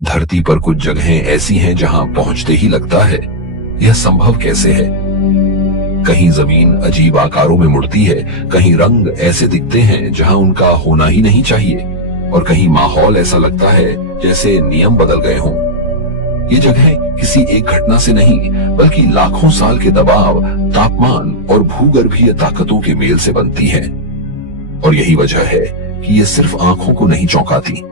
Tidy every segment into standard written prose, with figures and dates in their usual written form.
धरती पर कुछ जगहें ऐसी हैं जहां पहुंचते ही लगता है यह संभव कैसे है। कहीं जमीन अजीब आकारों में मुड़ती है, कहीं रंग ऐसे दिखते हैं जहां उनका होना ही नहीं चाहिए, और कहीं माहौल ऐसा लगता है जैसे नियम बदल गए हों। ये जगह किसी एक घटना से नहीं बल्कि लाखों साल के दबाव, तापमान और भूगर्भीय ताकतों के मेल से बनती है। और यही वजह है कि ये सिर्फ आंखों को नहीं चौंकाती,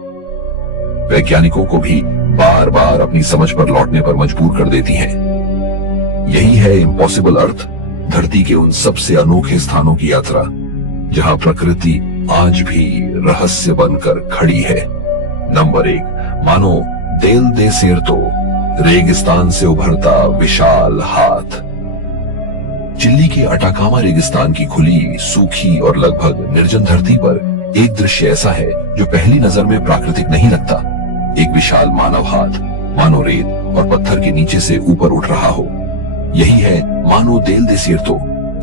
वैज्ञानिकों को भी बार बार अपनी समझ पर लौटने पर मजबूर कर देती हैं। यही है इम्पॉसिबल अर्थ, धरती के उन सबसे अनोखे स्थानों की यात्रा जहां प्रकृति आज भी रहस्य बनकर खड़ी है। नंबर 1, मानो देल दे सेर्तो, रेगिस्तान से उभरता विशाल हाथ। चिली के अटाकामा रेगिस्तान की खुली, सूखी और लगभग निर्जन धरती पर एक दृश्य ऐसा है जो पहली नजर में प्राकृतिक नहीं लगता। एक विशाल मानव हाथ मानो रेत और पत्थर के नीचे से ऊपर उठ रहा हो। यही है मानो देल दे सेर्तो,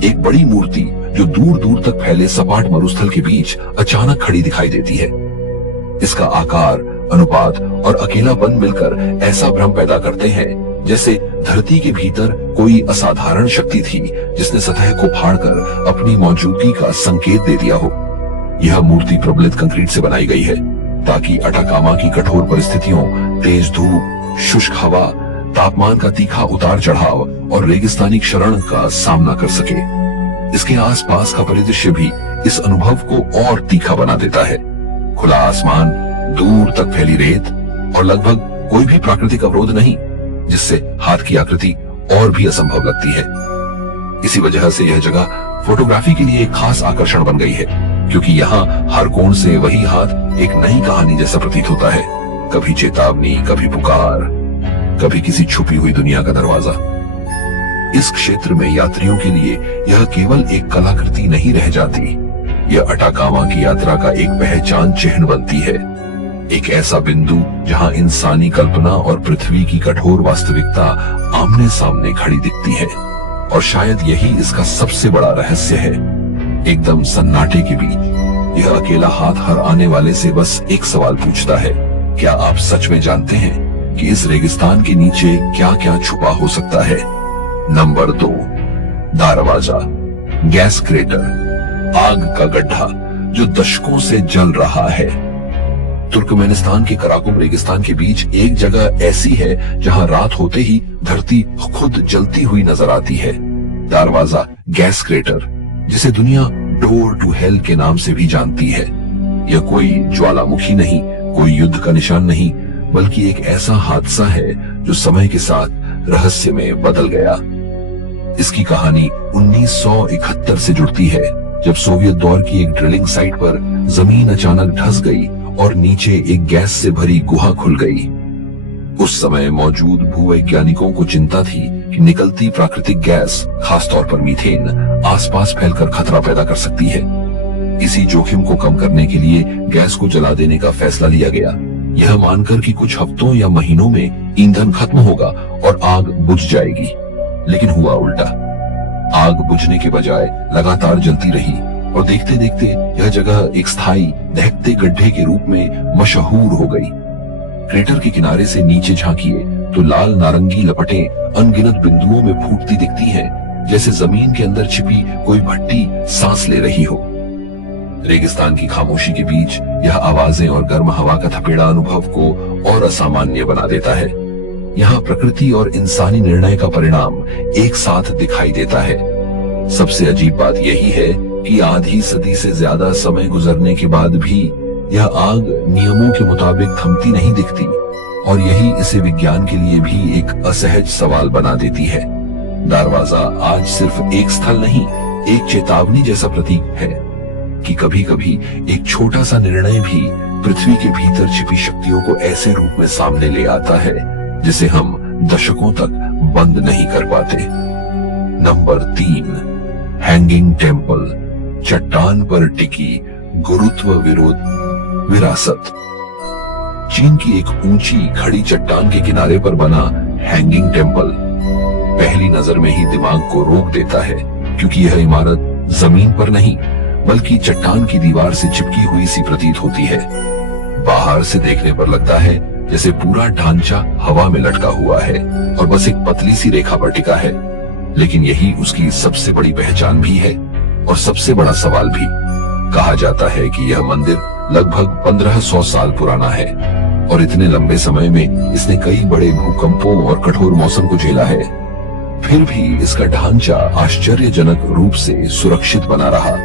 एक बड़ी मूर्ति जो दूर दूर तक फैले सपाट मरुस्थल के बीच अचानक खड़ी दिखाई देती है। इसका आकार, अनुपात और अकेलापन मिलकर ऐसा भ्रम पैदा करते हैं जैसे धरती के भीतर कोई असाधारण शक्ति थी जिसने सतह को फाड़कर अपनी मौजूदगी का संकेत दे दिया हो। यह मूर्ति प्रबलित कंक्रीट से बनाई गई है ताकि अटाकामा की कठोर परिस्थितियों, तेज धूप, शुष्क हवा, तापमान का तीखा उतार चढ़ाव और रेगिस्तानी क्षरण का सामना कर सके। इसके आसपास का परिदृश्य भी इस अनुभव को और तीखा बना देता है। खुला आसमान, दूर तक फैली रेत और लगभग कोई भी प्राकृतिक अवरोध नहीं, जिससे हाथ की आकृति और भी असंभव लगती है। इसी वजह से यह जगह फोटोग्राफी के लिए एक खास आकर्षण बन गई है, क्योंकि यहाँ हर कोण से वही हाथ एक नई कहानी जैसा प्रतीत होता है। कभी चेतावनी, कभी पुकार, कभी किसी छुपी हुई दुनिया का दरवाजा। इस क्षेत्र में यात्रियों के लिए यह केवल एक कलाकृति नहीं रह जाती, यह अटाकामा की यात्रा का एक पहचान चिन्ह बनती है। एक ऐसा बिंदु जहां इंसानी कल्पना और पृथ्वी की कठोर वास्तविकता आमने सामने खड़ी दिखती है। और शायद यही इसका सबसे बड़ा रहस्य है। एकदम सन्नाटे के बीच यह अकेला हाथ हर आने वाले से बस एक सवाल पूछता है, क्या आप सच में जानते हैं कि इस रेगिस्तान के नीचे क्या क्या छुपा हो सकता है? नंबर 2, दारवाजा, गैस क्रेटर, आग का गड्ढा जो दशकों से जल रहा है। तुर्कमेनिस्तान के कराकुम रेगिस्तान के बीच एक जगह ऐसी है जहां रात होते ही धरती खुद जलती हुई नजर आती है। दारवाजा गैस क्रेटर, जिसे दुनिया डोर टू हेल के नाम से भी जानती है। यह कोई ज्वालामुखी नहीं, कोई युद्ध का निशान नहीं, बल्कि एक ऐसा हादसा है जो समय के साथ रहस्य में बदल गया। इसकी कहानी 1971 से जुड़ती है, जब सोवियत दौर की एक ड्रिलिंग साइट पर जमीन अचानक धंस गई और नीचे एक गैस से भरी गुहा खुल गई। उस समय मौजूद भूवैज्ञानिकों को चिंता थी कि निकलती प्राकृतिक गैस, खासतौर पर मीथेन, आसपास फैलकर खतरा पैदा कर सकती है। इसी जोखिम को कम करने के लिए गैस को जला देने का फैसला लिया गया, यह मानकर कि कुछ हफ्तों या महीनों में ईंधन खत्म होगा और आग बुझ जाएगी। लेकिन हुआ उल्टा। आग बुझने के बजाय लगातार जलती रही और देखते देखते यह जगह एक स्थायी दहकते गड्ढे के रूप में मशहूर हो गई। क्रेटर के किनारे से नीचे झांकिए तो लाल नारंगी लपटें अनगिनत बिंदुओं में फूटती दिखती हैं, जैसे जमीन के अंदर छिपी कोई भट्टी सांस ले रही हो। रेगिस्तान की खामोशी के बीच यह आवाजें और गर्म हवा का थपेड़ा अनुभव को और असामान्य बना देता है। यहाँ प्रकृति और इंसानी निर्णय का परिणाम एक साथ दिखाई देता है। सबसे अजीब बात यही है कि आधी सदी से ज्यादा समय गुजरने के बाद भी यह आग नियमों के मुताबिक थमती नहीं दिखती, और यही इसे विज्ञान के लिए भी एक असहज सवाल बना देती है। दारवाजा आज सिर्फ एक स्थल नहीं, एक चेतावनी जैसा प्रतीक है कि कभी कभी एक छोटा सा निर्णय भी पृथ्वी के भीतर छिपी शक्तियों को ऐसे रूप में सामने ले आता है जिसे हम दशकों तक बंद नहीं कर पाते। नंबर 3, हैंगिंग टेम्पल, चट्टान पर टिकी गुरुत्व विरोध विरासत। चीन की एक ऊंची खड़ी चट्टान के किनारे पर बना हैंगिंग टेम्पल पहली नजर में ही दिमाग को रोक देता है, क्योंकि यह इमारत जमीन पर नहीं बल्कि चट्टान की दीवार से चिपकी हुई सी प्रतीत होती है। बाहर से देखने पर लगता है जैसे पूरा ढांचा हवा में लटका हुआ है और बस एक पतली सी रेखा पर टिका है। लेकिन यही उसकी सबसे बड़ी पहचान भी है और सबसे बड़ा सवाल भी। कहा जाता है कि यह मंदिर लगभग 1500 साल पुराना है और इतने लंबे समय में इसने कई बड़े भूकंपों और कठोर मौसम को झेला है। फिर भी इसका ढांचा आश्चर्यजनक रूप से सुरक्षित बना रहा।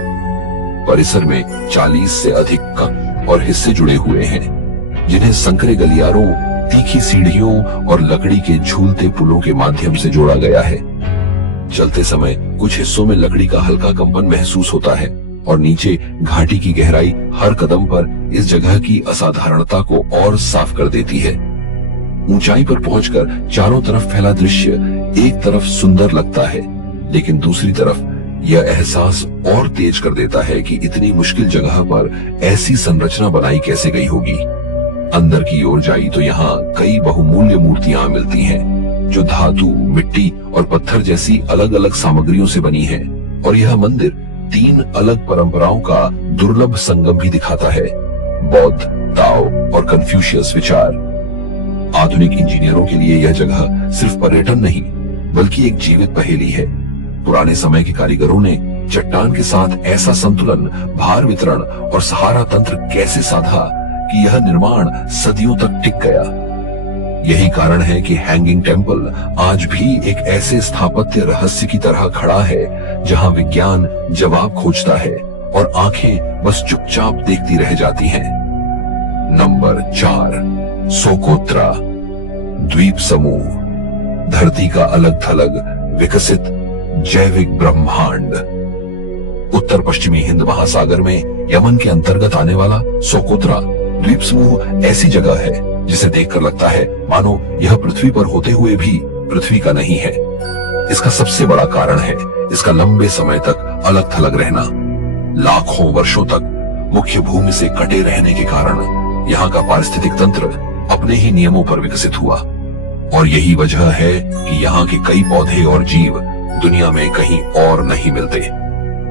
परिसर में 40 से अधिक कक्ष और हिस्से जुड़े हुए हैं, जिन्हें संकरे गलियारों, तीखी सीढ़ियों और लकड़ी के झूलते पुलों के माध्यम से जोड़ा गया है। चलते समय कुछ हिस्सों में लकड़ी का हल्का कंपन महसूस होता है और नीचे घाटी की गहराई हर कदम पर इस जगह की असाधारणता को और साफ कर देती है। ऊंचाई पर पहुंचकर चारों तरफ फैला दृश्य एक तरफ सुंदर लगता है, लेकिन दूसरी तरफ यह एहसास और तेज कर देता है कि इतनी मुश्किल जगह पर ऐसी संरचना बनाई कैसे गई होगी। अंदर की ओर जाई तो यहाँ कई बहुमूल्य मूर्तियां मिलती हैं, जो धातु, मिट्टी और पत्थर जैसी अलग अलग सामग्रियों से बनी है। और यह मंदिर 3 अलग परंपराओं का दुर्लभ संगम भी दिखाता है, बौद्ध, ताओ और कन्फ्यूशियस विचार। आधुनिक इंजीनियरों के लिए यह जगह सिर्फ पर्यटन नहीं, बल्कि एक जीवित पहेली है। पुराने समय के कारीगरों ने चट्टान के साथ ऐसा संतुलन, भार वितरण और सहारा तंत्र कैसे साधा कि यह निर्माण सदियों तक टिक गया। यही कारण है कि हैंगिंग टेम्पल आज भी एक ऐसे स्थापत्य रहस्य की तरह खड़ा है, जहां विज्ञान जवाब खोजता है और आंखें बस चुपचाप देखती रह जाती हैं। नंबर 4, सोकोत्रा द्वीप समूह, धरती का अलग थलग विकसित जैविक ब्रह्मांड। उत्तर पश्चिमी हिंद महासागर में यमन के अंतर्गत आने वाला सोकोत्रा द्वीप समूह ऐसी जगह है जिसे देखकर लगता है मानो यह पृथ्वी पर होते हुए भी पृथ्वी का नहीं है। इसका सबसे बड़ा कारण है इसका लंबे समय तक अलग थलग रहना। लाखों वर्षों तक मुख्य भूमि से कटे रहने के कारण यहाँ का पारिस्थितिक तंत्र अपने ही नियमों पर विकसित हुआ। और यही वजह है कि यहाँ के कई पौधे और जीव दुनिया में कहीं और नहीं मिलते।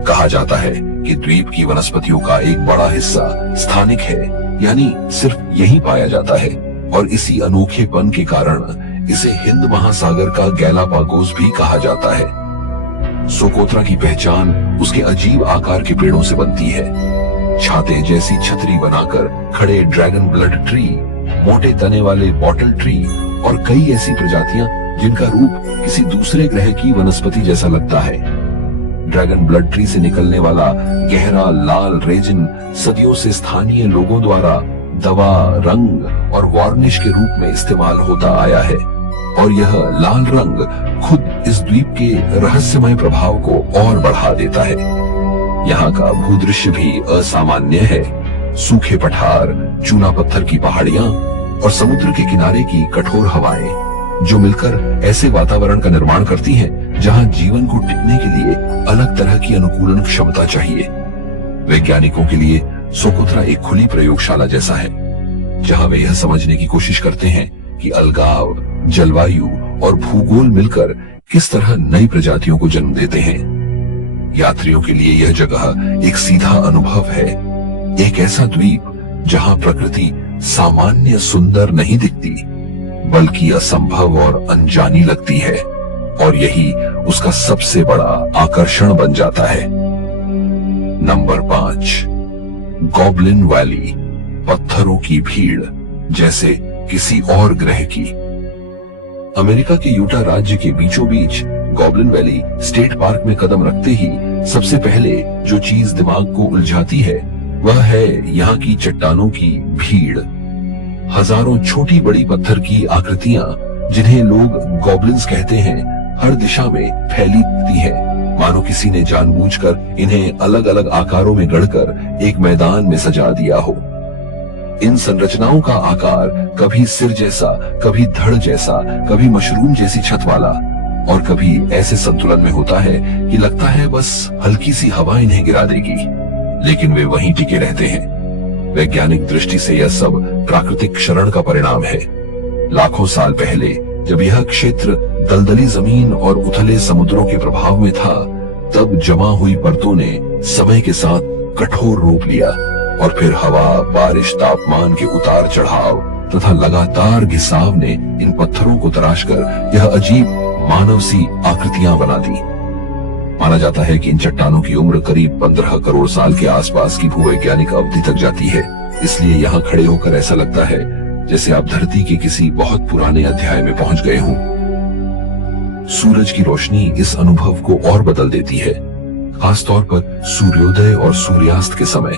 कहा जाता है कि द्वीप की वनस्पतियों का एक बड़ा हिस्सा स्थानिक है, यानी सिर्फ यहीं पाया जाता है। और इसी अनोखेपन के कारण इसे हिंद महासागर का गैलापागोस भी कहा जाता है। सोकोत्रा की पहचान उसके अजीब आकार के पेड़ों से बनती है। छाते जैसी छतरी बनाकर खड़े ड्रैगन ब्लड ट्री, मोटे तने वाले बॉटल ट्री और कई ऐसी प्रजातियां जिनका रूप किसी दूसरे ग्रह की वनस्पति जैसा लगता है। ड्रैगन ब्लड ट्री से निकलने वाला गहरा लाल रेजिन सदियों से स्थानीय लोगों द्वारा दवा, रंग और वार्निश के रूप में इस्तेमाल होता आया है। और यह लाल रंग खुद इस द्वीप के रहस्यमय प्रभाव को और बढ़ा देता है। यहाँ का भूदृश्य भी असामान्य है। सूखे पठार, चूना पत्थर की पहाड़ियां और समुद्र के किनारे की कठोर हवाएं, जो मिलकर ऐसे वातावरण का निर्माण करती हैं जहां जीवन को टिकने के लिए अलग तरह की अनुकूलन क्षमता चाहिए। वैज्ञानिकों के लिए सोकोत्रा एक खुली प्रयोगशाला जैसा है, जहां वे यह समझने की कोशिश करते हैं कि अलगाव, जलवायु और भूगोल मिलकर किस तरह नई प्रजातियों को जन्म देते हैं। यात्रियों के लिए यह जगह एक सीधा अनुभव है, एक ऐसा द्वीप जहां प्रकृति सामान्य सुंदर नहीं दिखती, बल्कि असंभव और अनजानी लगती है। और यही उसका सबसे बड़ा आकर्षण बन जाता है। नंबर 5, गॉबलिन वैली, पत्थरों की भीड़ जैसे किसी और ग्रह की। अमेरिका के यूटा राज्य के बीचों बीच गॉबलिन वैली स्टेट पार्क में कदम रखते ही सबसे पहले जो चीज दिमाग को उलझाती है वह है यहाँ की चट्टानों की भीड़। हजारों छोटी बड़ी पत्थर की आकृतियां, जिन्हें लोग गॉबलिन्स कहते हैं, हर दिशा में फैली दिखती है, मानो किसी ने जानबूझकर इन्हें अलग अलग आकारों में गढ़कर एक मैदान में सजा दिया हो। इन संरचनाओं का आकार कभी सिर जैसा, कभी धड़ जैसा, कभी मशरूम जैसी छत वाला और कभी ऐसे संतुलन में होता है कि लगता है बस हल्की सी हवा इन्हें गिरा देगी, लेकिन वे वहीं टिके रहते हैं। वैज्ञानिक दृष्टि से यह सब प्राकृतिक क्षरण का परिणाम है। लाखों साल पहले जब यह क्षेत्र दलदली जमीन और उथले समुद्रों के प्रभाव में था, तब जमा हुई परतों ने समय के साथ कठोर रूप लिया और फिर हवा, बारिश, तापमान के उतार चढ़ाव, तथा लगातार घिसाव ने इन पत्थरों को तराशकर यह अजीब मानव सी आकृतियां बना दी। माना जाता है कि इन चट्टानों की उम्र करीब 15 करोड़ साल के आसपास की भूवैज्ञानिक अवधि तक जाती है। इसलिए यहाँ खड़े होकर ऐसा लगता है जैसे आप धरती के किसी बहुत पुराने अध्याय में पहुंच गए हों। सूरज की रोशनी इस अनुभव को और बदल देती है, खासतौर पर सूर्योदय और सूर्यास्त के समय,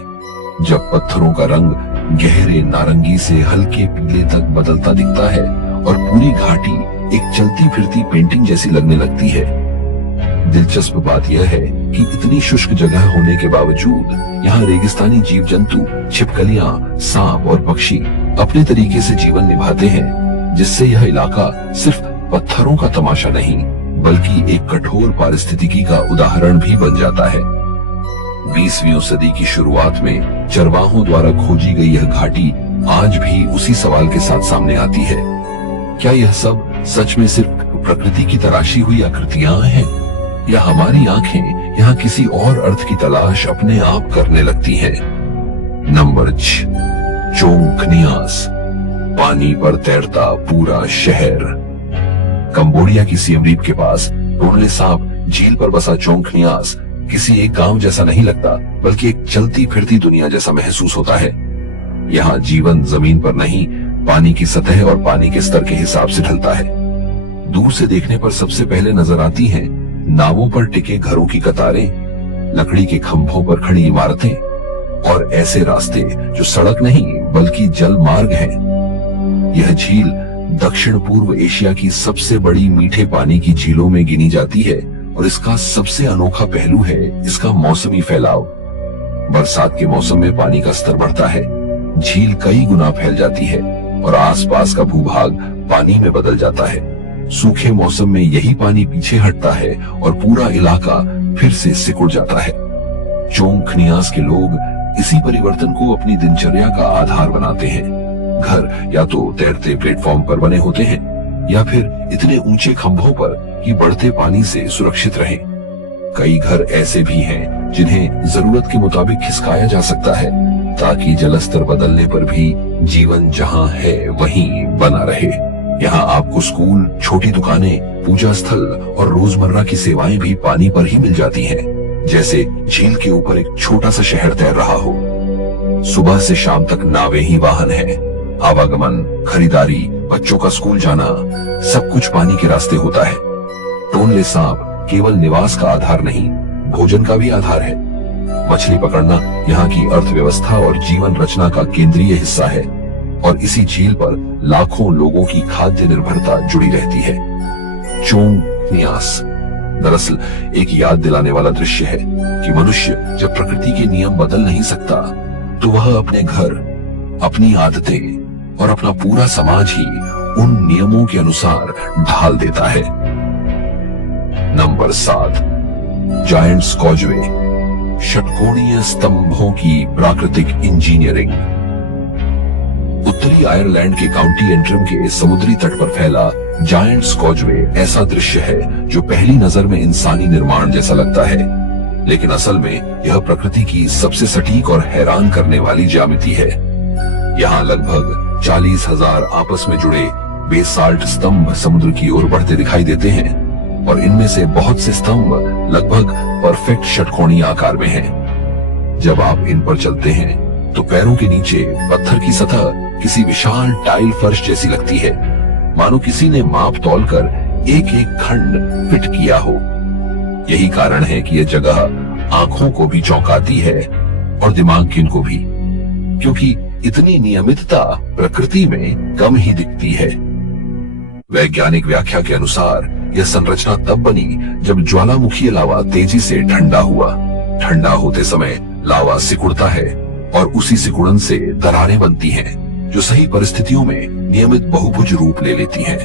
जब पत्थरों का रंग गहरे नारंगी से हल्के पीले तक बदलता दिखता है और पूरी घाटी एक चलती फिरती पेंटिंग जैसी लगने लगती है। दिलचस्प बात यह है कि इतनी शुष्क जगह होने के बावजूद यहाँ रेगिस्तानी जीव जंतु, छिपकलियां, सांप और पक्षी अपने तरीके से जीवन निभाते हैं, जिससे यह इलाका सिर्फ पत्थरों का तमाशा नहीं बल्कि एक कठोर पारिस्थितिकी का उदाहरण भी बन जाता है। 20वीं सदी की शुरुआत में चरवाहों द्वारा खोजी गई यह घाटी आज भी उसी सवाल के साथ सामने आती है, क्या यह सब सच में सिर्फ प्रकृति की तराशी हुई आकृतियां हैं, या हमारी आंखें यहाँ किसी और अर्थ की तलाश अपने आप करने लगती हैं? नंबर 6, चोंग खनियास, पानी पर तैरता पूरा शहर। कंबोडिया की सियम रिप के पास टोनले साप झील पर बसा चोंग खनियास किसी एक गांव जैसा नहीं लगता बल्कि एक चलती फिरती दुनिया जैसा महसूस होता है। यहाँ जीवन जमीन पर नहीं, पानी की सतह और पानी के स्तर के हिसाब से ढलता है। दूर से देखने पर सबसे पहले नजर आती हैं नावों पर टिके घरों की कतारें, लकड़ी के खंभों पर खड़ी इमारतें और ऐसे रास्ते जो सड़क नहीं बल्कि जल मार्ग हैं। यह झील दक्षिण पूर्व एशिया की सबसे बड़ी मीठे पानी की झीलों में गिनी जाती है और इसका सबसे अनोखा पहलू है इसका मौसमी फैलाव। बरसात के मौसम में पानी का स्तर बढ़ता है, झील कई गुना फैल जाती है और आसपास का भूभाग पानी में बदल जाता है। सूखे मौसम में यही पानी पीछे हटता है और पूरा इलाका फिर से सिकुड़ जाता है। चोंग खनियास के लोग इसी परिवर्तन को अपनी दिनचर्या का आधार बनाते हैं। घर या तो तैरते प्लेटफॉर्म पर बने होते हैं या फिर इतने ऊंचे खंभों पर कि बढ़ते पानी से सुरक्षित रहें। कई घर ऐसे भी हैं जिन्हें जरूरत के मुताबिक खिसकाया जा सकता है ताकि जलस्तर बदलने पर भी जीवन जहां है वहीं बना रहे। यहाँ आपको स्कूल, छोटी दुकानें, पूजा स्थल और रोजमर्रा की सेवाएं भी पानी पर ही मिल जाती हैं, जैसे झील के ऊपर एक छोटा सा शहर तैर रहा हो। सुबह से शाम तक नावें ही वाहन है। आवागमन, खरीदारी, बच्चों का स्कूल जाना, सब कुछ पानी के रास्ते होता है। टोनले सांप केवल निवास का आधार नहीं, भोजन का भी आधार है। मछली पकड़ना यहाँ की अर्थव्यवस्था और जीवन रचना का केंद्रीय हिस्सा है और इसी झील पर लाखों लोगों की खाद्य निर्भरता जुड़ी रहती है। चोंग खनियास दरअसल एक याद दिलाने वाला दृश्य है कि मनुष्य जब प्रकृति के नियम बदल नहीं सकता तो वह अपने घर, अपनी आदतें और अपना पूरा समाज ही उन नियमों के अनुसार ढाल देता है। नंबर 7, जायंट्स कॉजवे, षटकोणीय स्तंभों की प्राकृतिक इंजीनियरिंग। उत्तरी आयरलैंड के काउंटी एंट्रम के समुद्री तट पर फैला जायंट्स कॉजवे ऐसा दृश्य है जो पहली नजर में इंसानी निर्माण जैसा लगता है, लेकिन असल में यह प्रकृति की सबसे सटीक और हैरान करने वाली ज्यामिति है। यहाँ लगभग 40,000 आपस में जुड़े बेसाल्ट स्तंभ समुद्र की ओर बढ़ते दिखाई देते हैं और इनमें से बहुत से स्तंभ लगभग परफेक्ट षटकोणीय आकार में हैं। जब आप इन पर चलते हैं तो पैरों के नीचे पत्थर की सतह किसी विशाल टाइल फर्श जैसी लगती है, मानो किसी ने माप तौल कर एक एक खंड फिट किया हो। यही कारण है कि यह जगह आंखों को भी चौंकाती है और दिमाग को भी, क्योंकि इतनी नियमितता प्रकृति में कम ही दिखती है। वैज्ञानिक व्याख्या के अनुसार यह संरचना तब बनी जब ज्वालामुखी लावा तेजी से ठंडा हुआ। ठंडा होते समय लावा सिकुड़ता है और उसी सिकुड़न से दरारें बनती हैं, जो सही परिस्थितियों में नियमित बहुभुज रूप ले लेती हैं।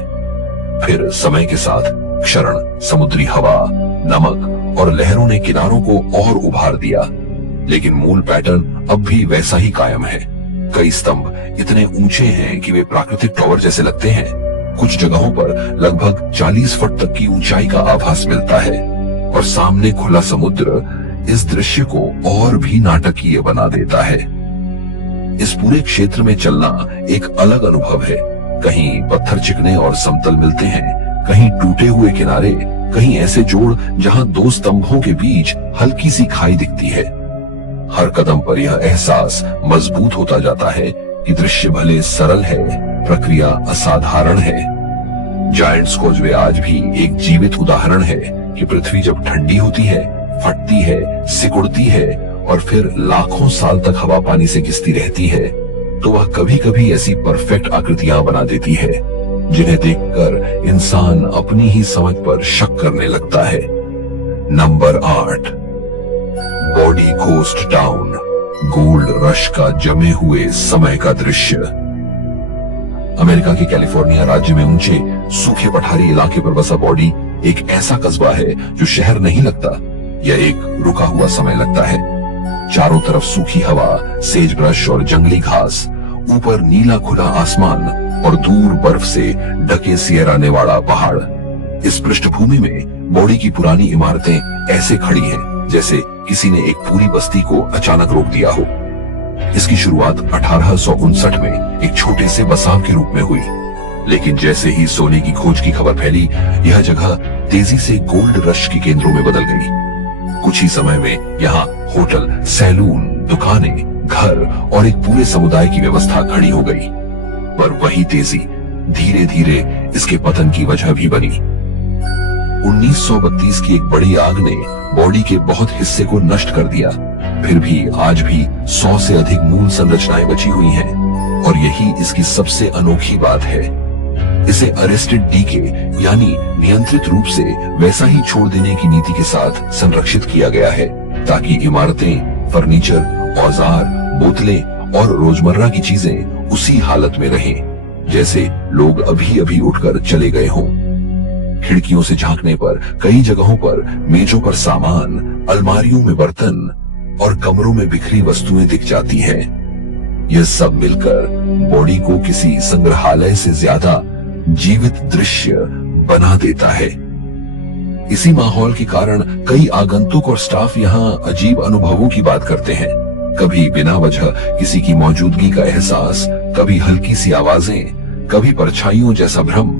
फिर समय के साथ क्षरण, समुद्री हवा, नमक और लहरों ने किनारों को और उभार दिया, लेकिन मूल पैटर्न अब भी वैसा ही कायम है। कई स्तंभ इतने ऊंचे हैं कि वे प्राकृतिक टॉवर जैसे लगते हैं। कुछ जगहों पर लगभग 40 फुट तक की ऊंचाई का आभास मिलता है और सामने खुला समुद्र इस दृश्य को और भी नाटकीय बना देता है। इस पूरे क्षेत्र में चलना एक अलग अनुभव है। कहीं पत्थर चिकने और समतल मिलते हैं, कहीं टूटे हुए किनारे, कहीं ऐसे जोड़ जहां दो स्तंभों के बीच हल्की सी खाई दिखती है। हर कदम पर यह एहसास मजबूत होता जाता है कि दृश्य भले सरल है, प्रक्रिया असाधारण है। जायंट्स कॉजवे आज भी एक जीवित उदाहरण है कि पृथ्वी जब ठंडी होती है, फटती है, सिकुड़ती है और फिर लाखों साल तक हवा पानी से घिसती रहती है, तो वह कभी कभी ऐसी परफेक्ट आकृतियां बना देती है जिन्हें देखकर इंसान अपनी ही समझ पर शक करने लगता है। Number 8, body ghost town, gold rush का जमे हुए समय का दृश्य। अमेरिका के कैलिफोर्निया राज्य में ऊंचे सूखे पठारी इलाके पर बसा बॉडी एक ऐसा कस्बा है जो शहर नहीं लगता, यह एक रुका हुआ समय लगता है। चारों तरफ सूखी हवा, सेज ब्रश और जंगली घास, ऊपर नीला खुला आसमान और दूर बर्फ से ढके सियरा नेवाड़ा पहाड़। इस पृष्ठभूमि में बॉडी की पुरानी इमारतें ऐसे खड़ी हैं जैसे किसी ने एक पूरी बस्ती को अचानक रोक दिया हो। इसकी शुरुआत 1859 में एक छोटे से बसाव के रूप में हुई, लेकिन जैसे ही सोने की खोज की खबर फैली, यह जगह तेजी से गोल्ड रश के केंद्रों में बदल गई। कुछ ही समय में यहाँ होटल, सैलून, दुकानें, घर और एक पूरे समुदाय की व्यवस्था खड़ी हो गई। पर वही तेजी धीरे धीरे इसके पतन की वजह भी बनी। 1932 की एक बड़ी आग ने बॉडी के बहुत हिस्से को नष्ट कर दिया। फिर भी आज भी 100 से अधिक मूल संरचनाएं बची हुई हैं और यही इसकी सबसे अनोखी बात है। इसे अरेस्टेड डीके यानी नियंत्रित रूप से वैसा ही छोड़ देने की नीति के साथ संरक्षित किया गया है ताकि इमारतें, फर्नीचर, औजार, बोतलें और रोजमर्रा की चीजें उसी हालत में रहें जैसे लोग अभी अभी उठकर चले गए हों। खिड़कियों से झांकने पर कई जगहों पर मेजों पर सामान, अलमारियों में बर्तन और कमरों में बिखरी वस्तुएं दिख जाती हैं। यह सब मिलकर बॉडी को किसी संग्रहालय से ज्यादा जीवित दृश्य बना देता है। इसी माहौल के कारण कई आगंतुक और स्टाफ यहाँ अजीब अनुभवों की बात करते हैं। कभी बिना वजह किसी की मौजूदगी का एहसास, कभी हल्की सी आवाजें, कभी परछाइयों जैसा भ्रम।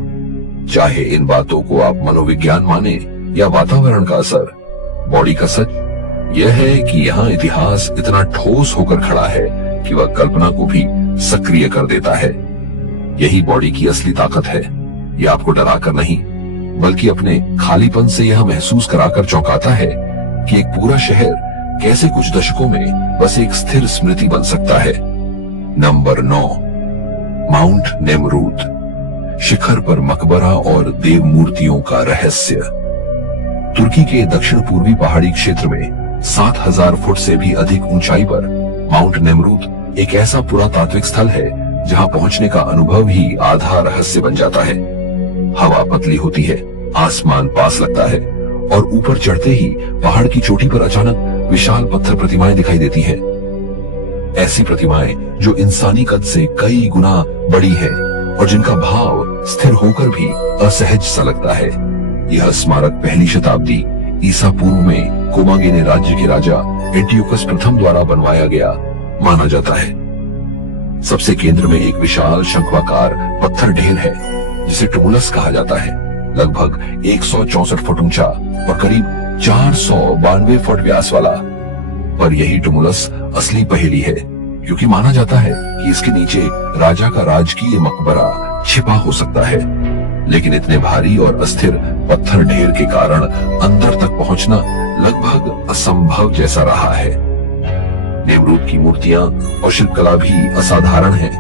चाहे इन बातों को आप मनोविज्ञान माने या वातावरण का असर, बॉडी का सच यह है कि यहाँ इतिहास इतना ठोस होकर खड़ा है कि वह कल्पना को भी सक्रिय कर देता है। यही बॉडी की असली ताकत है। यह आपको डराकर नहीं, बल्कि अपने खालीपन से यह महसूस कराकर चौंकाता है कि एक पूरा शहर कैसे कुछ दशकों में बस एक स्थिर स्मृति बन सकता है। नंबर 9, माउंट नेमरूद, शिखर पर मकबरा और देव मूर्तियों का रहस्य। तुर्की के दक्षिण पूर्वी पहाड़ी क्षेत्र में 7000 फुट से भी अधिक ऊंचाई पर माउंट नेमरूद एक ऐसा पुरातात्विक स्थल है जहां पहुंचने का अनुभव ही आधा रहस्य बन जाता है। हवा पतली होती है, आसमान पास लगता है और ऊपर चढ़ते ही पहाड़ की चोटी पर अचानक विशाल पत्थर प्रतिमाएं दिखाई देती हैं। ऐसी प्रतिमाएं जो इंसानी कद से कई गुना बड़ी है और जिनका भाव स्थिर होकर भी असहज सा लगता है। यह स्मारक पहली शताब्दी ईसा पूर्व में कोमागेने राज्य के राजा एंटियोकस प्रथम द्वारा बनवाया गया माना जाता है। सबसे केंद्र में एक विशाल शंक्वाकार पत्थर ढेर है जिसे टुमुलस कहा जाता है, लगभग 164 फुट ऊंचा और करीब 492 फुट व्यास वाला। पर यही टुमुलस असली पहेली है, क्योंकि माना जाता है कि इसके नीचे राजा का राजकीय मकबरा छिपा हो सकता है। लेकिन इतने भारी और अस्थिर पत्थर ढेर के कारण अंदर तक पहुंचना लगभग असंभव जैसा रहा है। नेमरूद की मूर्तियां और शिल्पकला भी असाधारण है।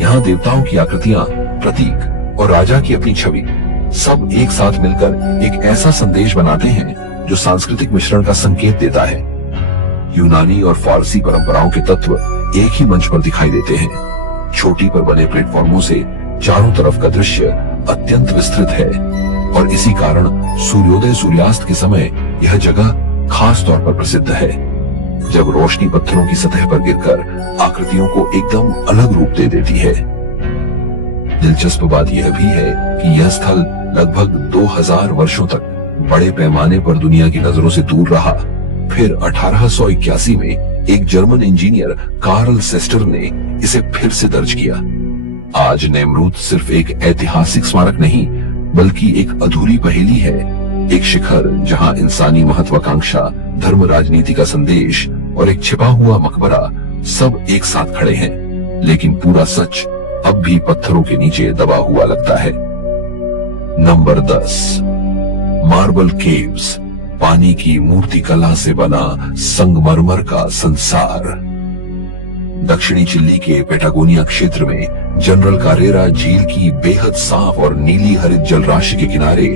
यहाँ देवताओं की आकृतियां, प्रतीक और राजा की अपनी छवि सब एक साथ मिलकर एक ऐसा संदेश बनाते हैं जो सांस्कृतिक मिश्रण का संकेत देता है। यूनानी और फारसी परंपराओं के तत्व एक ही मंच पर दिखाई देते हैं। चोटी पर बने प्लेटफॉर्मों से चारों तरफ का दृश्य अत्यंत विस्तृत है और इसी कारण सूर्योदय सूर्यास्त के समय यह जगह खास तौर पर प्रसिद्ध है, जब रोशनी पत्थरों की सतह पर गिरकर आकृतियों को एकदम अलग रूप दे देती है। दिलचस्प बात यह भी है कि यह स्थल लगभग 2000 वर्षों तक बड़े पैमाने पर दुनिया की नजरों से दूर रहा। फिर 1881 में एक जर्मन इंजीनियर कार्ल सेस्टर ने इसे फिर से दर्ज किया। आज नेमरूद सिर्फ एक ऐतिहासिक स्मारक नहीं, बल्कि एक अधूरी पहेली है, एक शिखर जहां इंसानी महत्वाकांक्षा, धर्म, राजनीति का संदेश और एक छिपा हुआ मकबरा सब एक साथ खड़े हैं। लेकिन पूरा सच अब भी पत्थरों के नीचे दबा हुआ लगता है। नंबर 10, मार्बल केव्स, पानी की मूर्ति कला से बना संगमरमर का संसार। दक्षिणी चिली के पेटागोनिया क्षेत्र में जनरल कारेरा झील की बेहद साफ और नीली हरित जलराशि के किनारे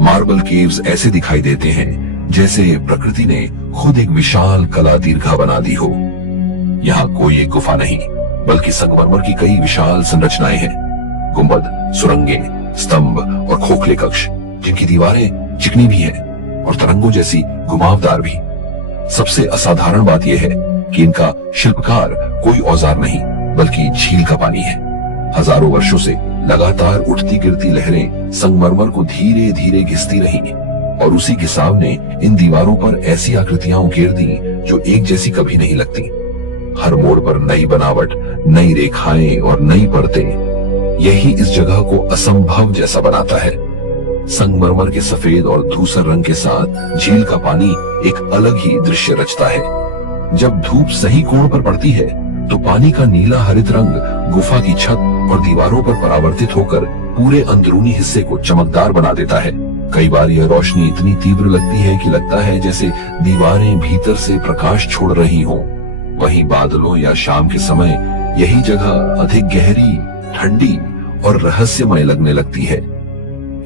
मार्बल केव्स ऐसे दिखाई देते हैं जैसे प्रकृति ने खुद एक विशाल कला दीर्घा बना दी हो। यहाँ कोई एक गुफा नहीं, बल्कि संगमरमर की कई विशाल संरचनाएं हैं, गुंबद, सुरंगें, स्तंभ और खोखले कक्ष, जिनकी दीवारें चिकनी भी हैं और तरंगों जैसी घुमावदार भी। सबसे असाधारण बात यह है कि इनका शिल्पकार कोई औजार नहीं, बल्कि झील का पानी है। हजारों वर्षों से लगातार उठती गिरती लहरें संगमरमर को धीरे धीरे घिसती रही और उसी घिसाव ने इन दीवारों पर ऐसी आकृतियां उकेर दी जो एक जैसी कभी नहीं लगती। हर मोड़ पर नई बनावट, नई रेखाएं और नई परतें, यही इस जगह को असंभव जैसा बनाता है। संगमरमर के सफेद और धूसर रंग के साथ झील का पानी एक अलग ही दृश्य रचता है। जब धूप सही कोण पर पड़ती है तो पानी का नीला हरित रंग गुफा की छत और दीवारों पर परावर्तित होकर पूरे अंदरूनी हिस्से को चमकदार बना देता है। कई बार यह रोशनी इतनी तीव्र लगती है कि लगता है जैसे दीवारें भीतर से प्रकाश छोड़ रही हों। वहीं बादलों या शाम के समय यही जगह अधिक गहरी, ठंडी और रहस्यमय लगने लगती है।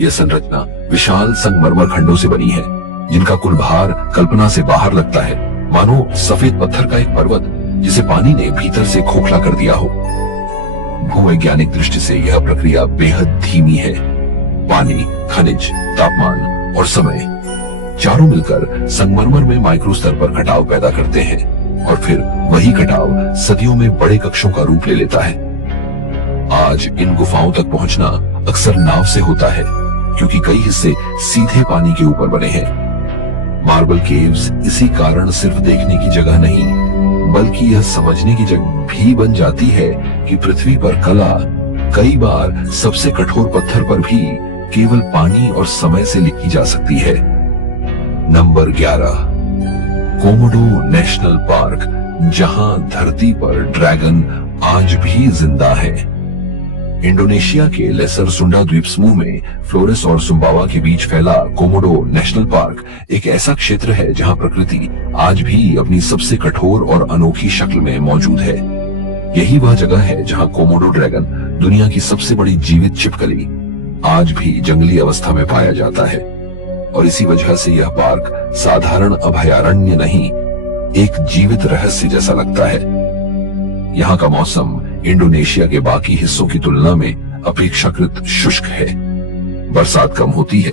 यह संरचना विशाल संगमरमर खंडों से बनी है, जिनका कुल भार कल्पना से बाहर लगता है, मानो सफेद पत्थर का एक पर्वत जिसे पानी ने भीतर से खोखला कर दिया हो। भूवैज्ञानिक दृष्टि से यह प्रक्रिया बेहद धीमी है। पानी, खनिज, तापमान और समय चारों मिलकर संगमरमर में माइक्रो स्तर पर कटाव पैदा करते हैं और फिर वही कटाव सदियों में बड़े कक्षों का रूप ले लेता है। आज इन गुफाओं तक पहुंचना अक्सर नाव से होता है, क्योंकि कई हिस्से सीधे पानी के ऊपर बने हैं। मार्बल केव्स इसी कारण सिर्फ देखने की जगह नहीं, बल्कि यह समझने की जगह भी बन जाती है कि पृथ्वी पर कला कई बार सबसे कठोर पत्थर पर भी केवल पानी और समय से लिखी जा सकती है। नंबर 11, कोमोडो नेशनल पार्क, जहां धरती पर ड्रैगन आज भी जिंदा है। इंडोनेशिया के लेसर सुंडा द्वीप समूह में फ्लोरेस और सुम्बावा के बीच फैला कोमोडो नेशनल पार्क एक ऐसा क्षेत्र है जहां प्रकृति आज भी अपनी सबसे कठोर और अनोखी शक्ल में मौजूद है। यही वह जगह है जहां कोमोडो ड्रैगन, दुनिया की सबसे बड़ी जीवित छिपकली, आज भी जंगली अवस्था में पाया जाता है। और इसी वजह से यह पार्क साधारण अभयारण्य नहीं, एक जीवित रहस्य जैसा लगता है। यहाँ का मौसम इंडोनेशिया के बाकी हिस्सों की तुलना में अपेक्षाकृत शुष्क है। बरसात कम होती है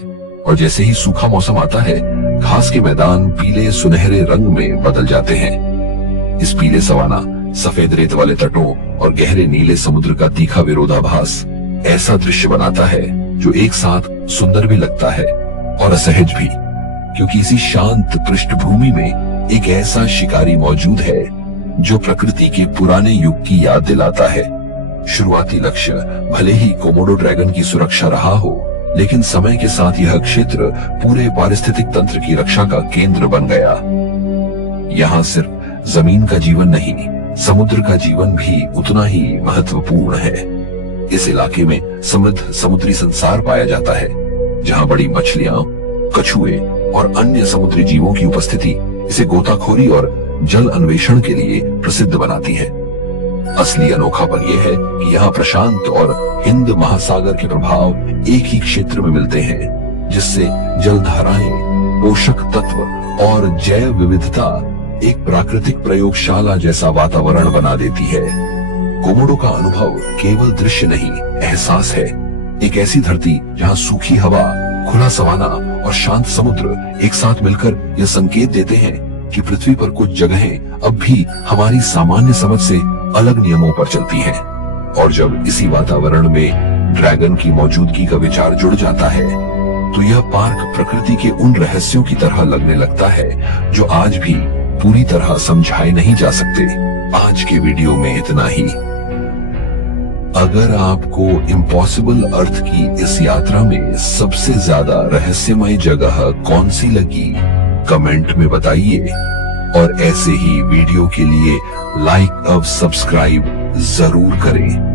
और जैसे ही सूखा मौसम आता है, घास के मैदान पीले सुनहरे रंग में बदल जाते हैं। इस पीले सवाना, सफेद रेत वाले तटों और गहरे नीले समुद्र का तीखा विरोधाभास ऐसा दृश्य बनाता है जो एक साथ सुंदर भी लगता है और असहज भी, क्योंकि इसी शांत पृष्ठभूमि में एक ऐसा शिकारी मौजूद है जो प्रकृति के पुराने युग की याद दिलाता है। शुरुआती लक्ष्य भले ही कोमोडो ड्रैगन की सुरक्षा रहा हो, लेकिन समय के साथ यह क्षेत्र पूरे पारिस्थितिक तंत्र की रक्षा का केंद्र बन गया। यहाँ सिर्फ जमीन का जीवन नहीं, समुद्र का जीवन भी उतना ही महत्वपूर्ण है। इस इलाके में समृद्ध समुद्री संसार पाया जाता है, जहाँ बड़ी मछलियां, कछुए और अन्य समुद्री जीवों की उपस्थिति इसे गोताखोरी और जल अन्वेषण के लिए प्रसिद्ध बनाती है। असली अनोखापन यह है कि यहाँ प्रशांत और हिंद महासागर के प्रभाव एक ही क्षेत्र में मिलते हैं, जिससे जलधाराएं, पोषक तत्व और जैव विविधता एक प्राकृतिक प्रयोगशाला जैसा वातावरण बना देती है। कोमोडो का अनुभव केवल दृश्य नहीं, एहसास है। एक ऐसी धरती जहाँ सूखी हवा, खुला सवाना और शांत समुद्र एक साथ मिलकर यह संकेत देते हैं कि पृथ्वी पर कुछ जगहें अब भी हमारी सामान्य समझ से अलग नियमों पर चलती हैं। और जब इसी वातावरण में ड्रैगन की मौजूदगी का विचार जुड़ जाता है, तो यह पार्क प्रकृति के उन रहस्यों की तरह लगने लगता है जो आज भी पूरी तरह समझाए नहीं जा सकते। आज के वीडियो में इतना ही। अगर आपको इम्पॉसिबल अर्थ की इस यात्रा में सबसे ज्यादा रहस्यमय जगह कौन सी लगी, कमेंट में बताइए। और ऐसे ही वीडियो के लिए लाइक और सब्सक्राइब जरूर करें।